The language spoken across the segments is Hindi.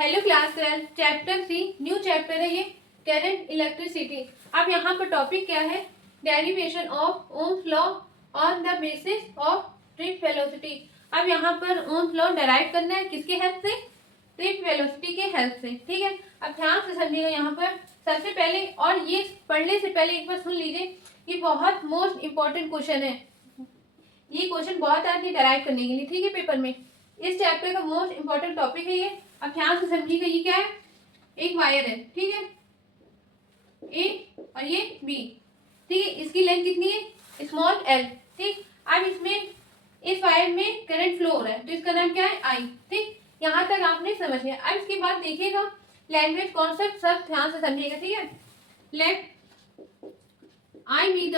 Hello class 12 chapter 3 new chapter है ये करंट इलेक्ट्रिसिटी। अब यहाँ पर टॉपिक क्या है? Derivation of Ohm's law on the basis of trip velocity. अब यहाँ पर ओम्स लॉ डेराइव करना है किसके हेल्प से? ट्रिप वेलोसिटी के हेल्प से। ठीक है, अब ध्यान से समझिएगा। यहाँ पर सबसे पहले, और ये पढ़ने से पहले एक बार सुन लीजिए, ये बहुत मोस्ट इंपॉर्टेंट क्वेश्चन है। ये क्वेश्चन बहुत आते हैं डेराइव करने के लिए, ठीक है, पेपर में। इस चैप्टर का मोस्ट इंपॉर्टेंट टॉपिक है ये। अब ध्यान से समझिएगा, ये क्या है? एक वायर है, ठीक है, ए और ये बी, ठीक है। इसकी लेंथ कितनी है? स्मॉल एल, ठीक। अब इसमें इस वायर में करंट फ्लो हो रहा है, तो इसका नाम क्या है? आई, ठीक। यहाँ तक आपने समझ लिया। अब इसके बाद देखिएगा लैंग्वेज कॉन्सेप्ट सब ध्यान से समझिएगा, ठीक है। Let I be the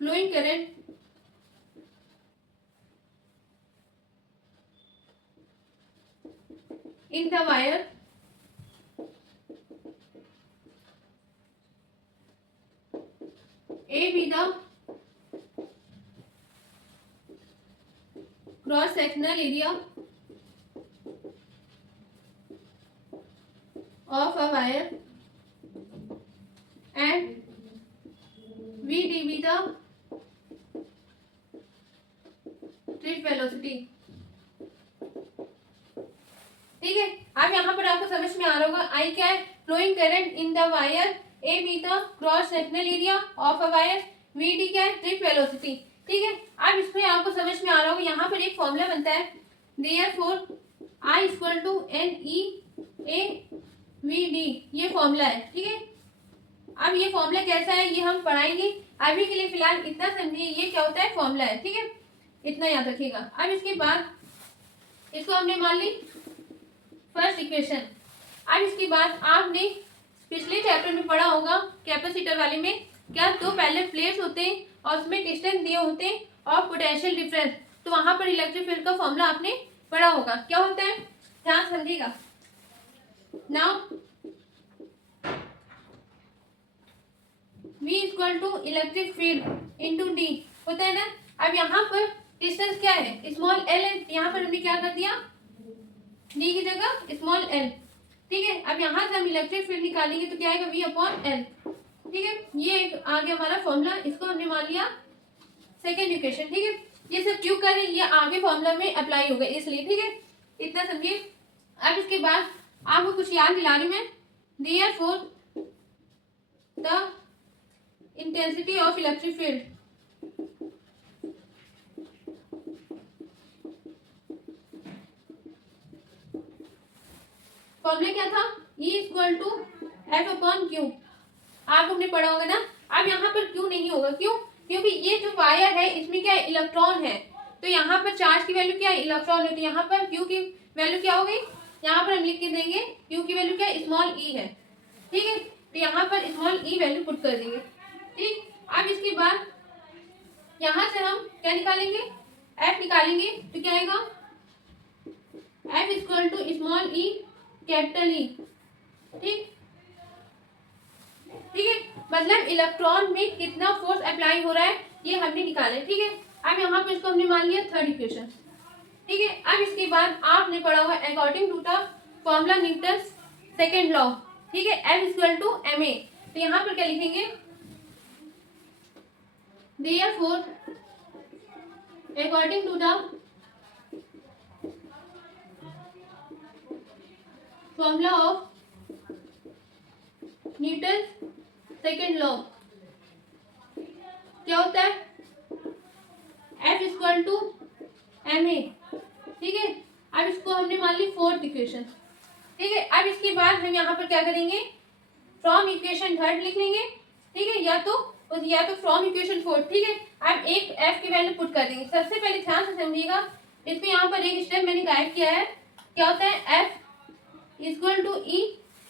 flowing current in the wire A be the cross sectional area of a wire and VD be the trip velocity। ठीक है, अब यहाँ पर आपको समझ में आ रहा होगा आई क्या है? Flowing current in the wire, A B the cross sectional area of a wire, V D क्या है? Drift velocity. ठीक है, अब इसमें आपको समझ में आ रहा होगा, यहाँ पर एक फॉर्मूला बनता है, therefore I equal to N E A V D, ये फॉर्मूला है, ठीक है। अब ये फॉर्मूला कैसा है ये हम पढ़ाएंगे, अभी के लिए फिलहाल इतना समझिए ये क्या होता है, फॉर्मूला है, ठीक है, इतना याद रखिएगा। अब इसके बाद इसको हमने मान ली फर्स्ट इक्वेशन। अब इसके बाद आपने पिछले चैप्टर में पढ़ा होगा कैपेसिटर वाले में, क्या दो पैरेलल प्लेट्स होते हैं और उसमें डिस्टेंस दिए होते हैं और पोटेंशियल डिफरेंस, तो वहां पर इलेक्ट्रिक फील्ड का फॉर्मूला आपने पढ़ा होगा, क्या होता है? ध्यान समझिएगा। Now V equal to electric field into D होता है ना। अब यहाँ पर डिस्टेंस क्या है? स्मॉल एल है, यहाँ पर हमने क्या कर दिया? डी की जगह स्मॉल एल, ठीक है। अब यहाँ से हम इलेक्ट्रिक फील्ड निकालेंगे तो क्या आएगा? V अपॉन एल, ठीक है। ये आ गया हमारा फॉर्मूला, इसको हमने मान लिया सेकेंड इक्वेशन, ठीक है। ये सब क्यों करें? ये आगे फॉर्मूला में अप्लाई होगा इसलिए, ठीक है, इतना समझिए। अब इसके बाद आपको कुछ याद दिला रही मैं, therefore the intensity of electric field formula क्या था? E equal to F upon Q, आप हमने पढ़ा होगा ना। अब यहाँ पर क्यू नहीं होगा, क्यों? क्योंकि ये जो वायर है इसमें क्या है? इलेक्ट्रॉन है, तो यहाँ पर चार्ज की वैल्यू क्या है? इलेक्ट्रॉन है, तो यहाँ पर क्यू की वैल्यू क्या होगी? यहाँ पर हम लिख के देंगे क्यू की वैल्यू क्या है? स्मॉल ई है, ठीक है, तो यहाँ पर स्मॉल ई वैल्यू पुट कर देंगे, ठीक। अब इसके बाद यहाँ से हम क्या निकालेंगे? एफ निकालेंगे, तो क्या आएगा? F equal to small E capital E, ठीक, ठीक है। मतलब इलेक्ट्रॉन में कितना फोर्स अप्लाई हो रहा है ये हमने निकाला है, ठीक है। अब यहाँ पे इसको हमने मान लिया थर्ड इक्वेशन, ठीक है। अब इसके बाद आपने पढ़ा हुआ according to the formula Newton second law, ठीक है, F equal to M A, तो यहाँ पर क्या लिखेंगे? Therefore according to the formula of Newton second law क्या होता है? F equal to M A, ठीक है। अब इसको हमने मान ली फोर्थ इक्वेशन, ठीक है। अब इसके बाद हम यहाँ पर क्या करेंगे? फ्रॉम इक्वेशन थर्ड लिख लेंगे, ठीक है, या तो फ्रॉम इक्वेशन फोर्थ, ठीक है। अब एक F की वैल्यू पुट कर देंगे। सबसे पहले ध्यान से समझिएगा, इसमें यहाँ पर एक स्टेप मैंने गाइड किया है, क्या होता है? F इक्वल टू ई।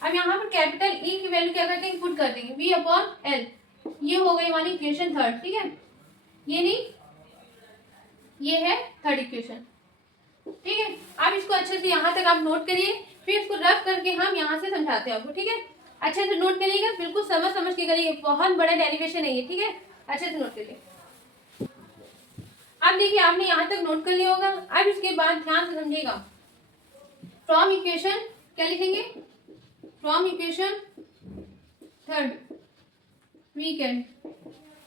अब यहाँ पर कैपिटल ई की वैल्यू क्या कर देंगे? पुट कर देंगे V अपॉन एल, ये हो गई हमारी इक्वेशन थर्ड, ठीक है। ये नहीं, ये है थर्ड इक्वेशन, ठीक है। अब इसको अच्छे से यहाँ तक आप नोट करिए, फिर इसको रफ करके हम यहाँ से समझाते हैं आपको, ठीक है। अच्छे से नोट करिएगा, बिल्कुल समझ समझ के करिए, बहुत बड़ा डेरिवेशन है ये, ठीक है, अच्छे से नोट करिए। अब देखिए आपने यहाँ तक नोट कर लिया होगा। अब इसके बाद ध्यान से समझिएगा, फ्रॉम इक्वेशन क्या लिखेंगे, from equation third we can,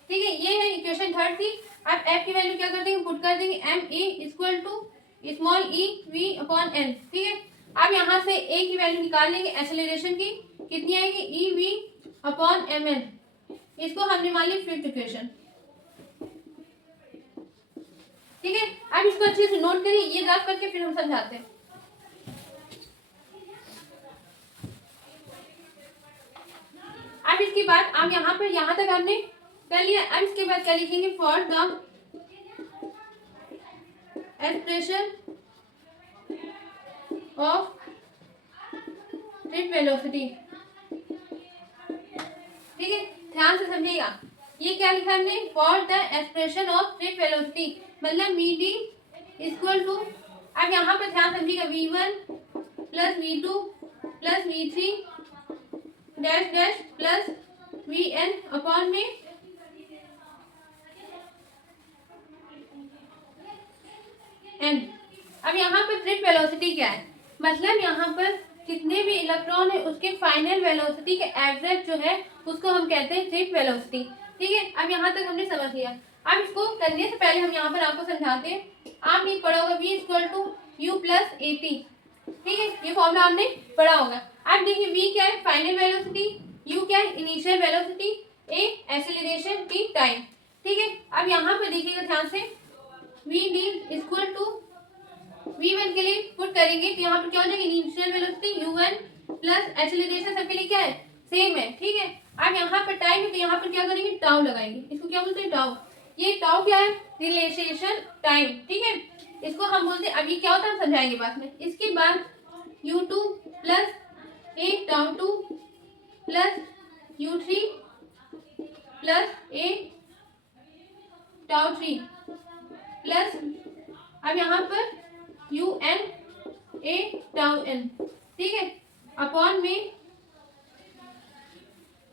ठीक है, ये है इक्वेशन थर्ड थी। अब एफ की वैल्यू क्या कर देंगे, पुट कर देंगे M A equal to small E V upon N, ठीक है। अब यहाँ से ए की वैल्यू निकाल लेंगे एक्सेलरेशन की, कितनी आएगी, E V upon M N, इसको हमने मान ली फिफ्थ इक्वेशन, ठीक है। अब इसको अच्छे से नोट करिए, ये ग्राफ करके फिर हम समझाते हैं। अब इसके बाद आप यहाँ पर यहाँ तक हमने कर लिया। अब इसके बाद क्या लिखेंगे, for the expression of drift velocity, ठीक है, ध्यान से समझिएगा। ये क्या लिखा हमने, for the expression of drift velocity, मतलब वी डी इक्वल टू, अब यहाँ पर ध्यान समझिएगा, v1 plus v2 plus v3 dash dash plus vn upon में n। अब यहाँ पर ड्रिफ्ट वेलोसिटी क्या है, मतलब यहाँ पर कितने भी इलेक्ट्रॉन है उसके फाइनल वेलोसिटी के एवरेज जो है उसको हम कहते हैं ड्रिफ्ट वेलोसिटी, ठीक है। अब यहाँ तक हमने समझ लिया। अब इसको करने से पहले हम यहाँ पर आपको समझाते हैं, आपने पढ़ा होगा v equal to U plus A T, ठीक है, ये फॉर्मूला आपने पढ़ा होगा। अब देखिए v क्या है, फाइनल वेलोसिटी, u क्या है, initial velocity, a acceleration, t time, ठीक है। अब यहाँ पर देखिएगा ध्यान से, v d equal to v1 के लिए पुट करेंगे तो यहाँ पर क्या हो जाएगा, initial velocity u1 plus acceleration, सबके लिए क्या है, सेम है, ठीक है। अब यहाँ पर टाइम है तो यहाँ पर क्या करेंगे, टाउ लगाएंगे, इसको क्या बोलते हैं, टाउ। ये टाउ क्या है, रिलेशन टाइम, ठीक है, इसको हम बोलते हैं। अभी क्या होता है हम समझाएंगे बाद में। इसके बाद u2 प्लस ए टाउ 2 प्लस u3 प्लस ए टाउ 3 प्लस, अब यहाँ पर un ए टाउ n, ठीक है, अपॉन में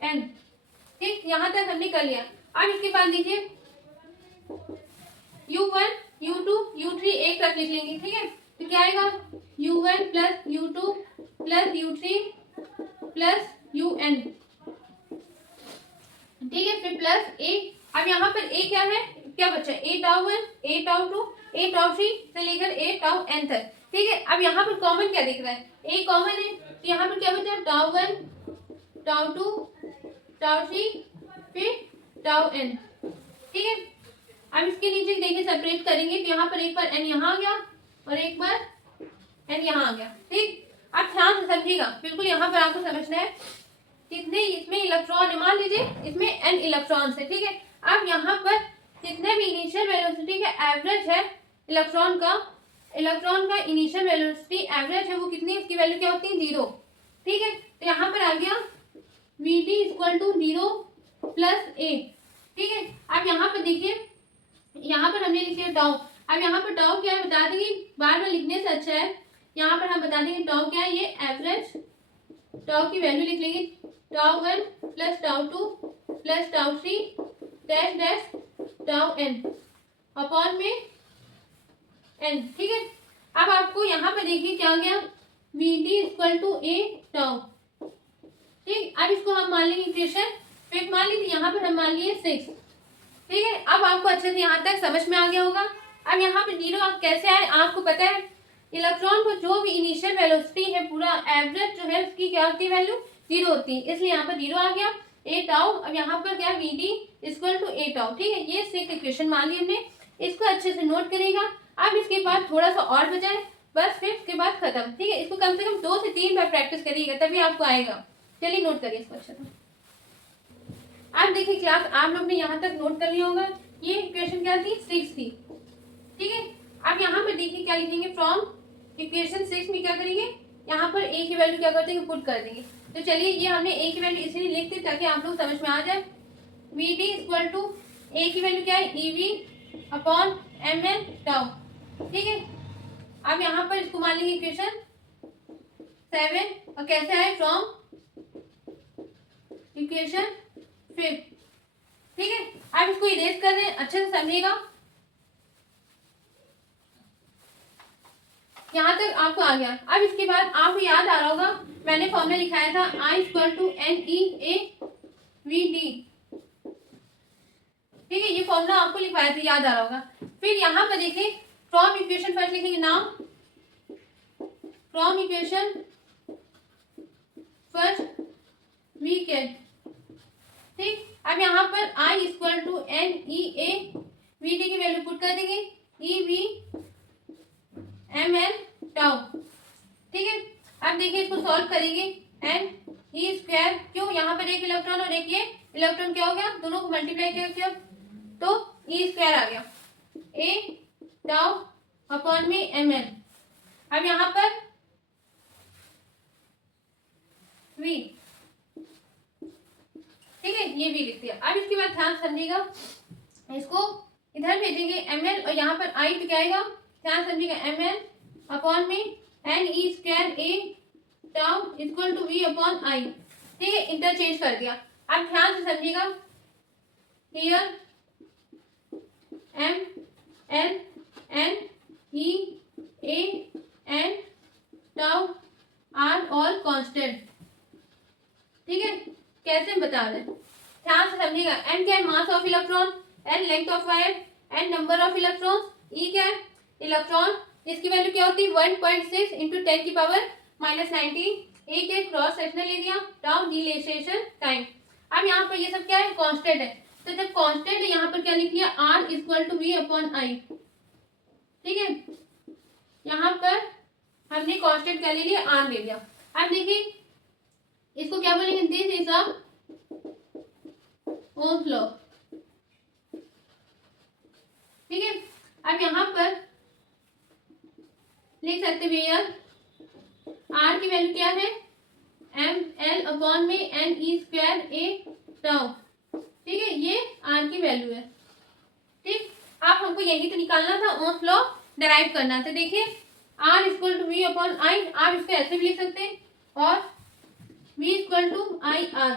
n, ठीक, यहाँ तक हमने कर लिया। अब इसके बाद देखिए u1 u2 u3 एक साथ लिख लेंगे, ठीक है, तो क्या आएगा, u1 plus u2 plus u3 plus un, ठीक है, फिर प्लस a। अब यहाँ पर a क्या है, क्या बचा, a tau 1 a tau 2 a tau 3 से लेकर a टाउ n तक, ठीक है। अब यहाँ पर कॉमन क्या दिख रहा है, a कॉमन है तो यहाँ पर क्या बचा, टाउ 1 टाउ 2 टाउ 3 फिर टाउ n, ठीक है। अब इसके नीचे देखिए सेपरेट करेंगे तो यहाँ पर एक बार n यहाँ आ गया और एक बार n यहाँ आ गया, ठीक। अब ध्यान से समझिएगा, बिल्कुल यहाँ पर आपको समझना है, कितने इसमें इलेक्ट्रॉन है, मान लीजिए इसमें n इलेक्ट्रॉन है, ठीक है। अब यहाँ पर जितने भी इनिशियल वेलोसिटी का एवरेज है इलेक्ट्रॉन का इनिशियल वेलोसिटी एवरेज है वो कितनी, उसकी वैल्यू क्या होती है, 0, ठीक है। तो यहाँ पर आ गया V D equal to 0 plus A, ठीक है। अब यहाँ पर देखिए, यहाँ पर हमने लिख लिया टाउ। अब यहाँ पर टाउ क्या है बता देंगे, बार बार लिखने से अच्छा है, यहाँ पर हम बता देंगे टाउ क्या है, ये एवरेज टाउ की वैल्यू लिख लेंगे, tau 1 plus tau 2 plus tau 3 dash dash tau n upon में n, ठीक है। अब आपको यहाँ पर देखिए क्या आ गया, V D equal to A tau, ठीक। अब इसको हम मान लेंगे इक्वेशन फिफ्थ मान लीजिए, यहाँ पर हम मान लिए 6, ठीक है। अब आपको अच्छे से यहाँ तक समझ में आ गया होगा। अब यहाँ पे 0 कैसे आए, आपको पता है इलेक्ट्रॉन को जो भी इनिशियल वेलोसिटी है पूरा एवरेज जो है उसकी क्या होती है, वैल्यू 0 होती है, इसलिए यहाँ पर 0 आ गया, ए टाउ। अब यहाँ पर क्या, V D equal to A tau, ठीक है। ये सिक्स इक्वेशन मान ली हमने, इसको अच्छे से नोट करेगा। अब इसके बाद थोड़ा सा और बचा है, बस फिर इसके बाद खत्म, ठीक है। इसको कम से कम 2 से 3 बार प्रैक्टिस करिएगा तभी आपको आएगा। चलिए नोट करिए इसको अच्छे से। अब देखिए क्लास आप लोग ने यहाँ तक नोट कर लिया होगा, ये इक्वेशन क्या थी, 6 थी, ठीक है। अब यहाँ पर देखिए क्या लिखेंगे, फ्रॉम इक्वेशन 6 में क्या करेंगे, यहाँ पर ए की वैल्यू क्या करते हैं, पुट कर देंगे। तो चलिए ये हमने ए की वैल्यू इसलिए लिखते ताकि आप लोग समझ में आ जाए। V D equal to A की वैल्यू क्या है, E V upon M N tau, ठीक है। अब यहाँ पर इसको मान लेंगे इक्वेशन 7 और कैसे आए, फ्रॉम इक्वेशन 5, ठीक है। अब इसको इरेज कर रहे हैं, अच्छे से समझिएगा। यहाँ तक आपको आ गया। अब इसके बाद आपको याद आ रहा होगा मैंने फॉर्मूला लिखाया था I इक्वल टू NEAVD, ठीक है, ये फॉर्मूला आपको लिखवाया था, याद आ रहा होगा। फिर यहाँ पर देखिए फ्रॉम इक्वेशन फर्स्ट लिखेंगे now, from equation first we can, ठीक। अब यहाँ पर I इक्वल टू NEAVD की वैल्यू पुट कर देंगे, EV ml टाउ, ठीक है। अब देखिए इसको सॉल्व करेंगे, एन ई स्क्वायर, क्यों यहाँ पर एक इलेक्ट्रॉन और एक ये इलेक्ट्रॉन क्या हो गया, दोनों को मल्टीप्लाई किया तो ई स्क्वायर आ गया, ए टाउ अपॉन में एम एल। अब यहाँ पर वी, ठीक है, ये वी लिख दिया। अब इसके बाद ध्यान समझिएगा, इसको इधर भेजेंगे एम एल और यहाँ पर आई तो क्या आएगा, ध्यान समझिएगा, एम एल अपॉन में N E square A tau equal to V upon I, ठीक है, इंटरचेंज कर दिया। अब ध्यान से समझिएगा, here M L N E A N tau are all constant, ठीक है, कैसे हम बता रहे हैं, ध्यान से समझिएगा। एन क्या है, mass of electron, N length of wire, N number of electron, E क्या है, इलेक्ट्रॉन, इसकी वैल्यू क्या होती है 1.6 इंटू 10 की पावर -19, ए के cross sectional area, tau deletion time. अब यहाँ पर ये सब क्या है, कांस्टेंट है, तो जब कांस्टेंट है यहाँ पर क्या लिख लिया, R equal to V upon I, ठीक है, यहाँ पर हमने कांस्टेंट क्या ले लिया, आर ले लिया। अब देखिए इसको क्या बोलेंगे, this is a Ohm's law, ठीक है। अब यहाँ पर लिख सकते हैं भैया आर की वैल्यू क्या है, एम एल अपॉन में N E square A tau, ठीक है, ये आर की वैल्यू है, ठीक। आप हमको यही तो निकालना था, ओम्स लॉ डराइव करना था। देखिए R equal to V upon I, आप इसको ऐसे भी लिख सकते हैं, और V equal to I R,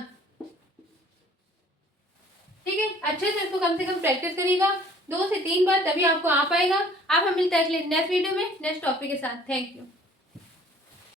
ठीक है। अच्छे से इसको कम से कम प्रैक्टिस करिएगा 2 से 3 बार, तभी आपको आ पाएगा। आप हम मिलते हैं नेक्स्ट वीडियो में नेक्स्ट टॉपिक के साथ। Thank you.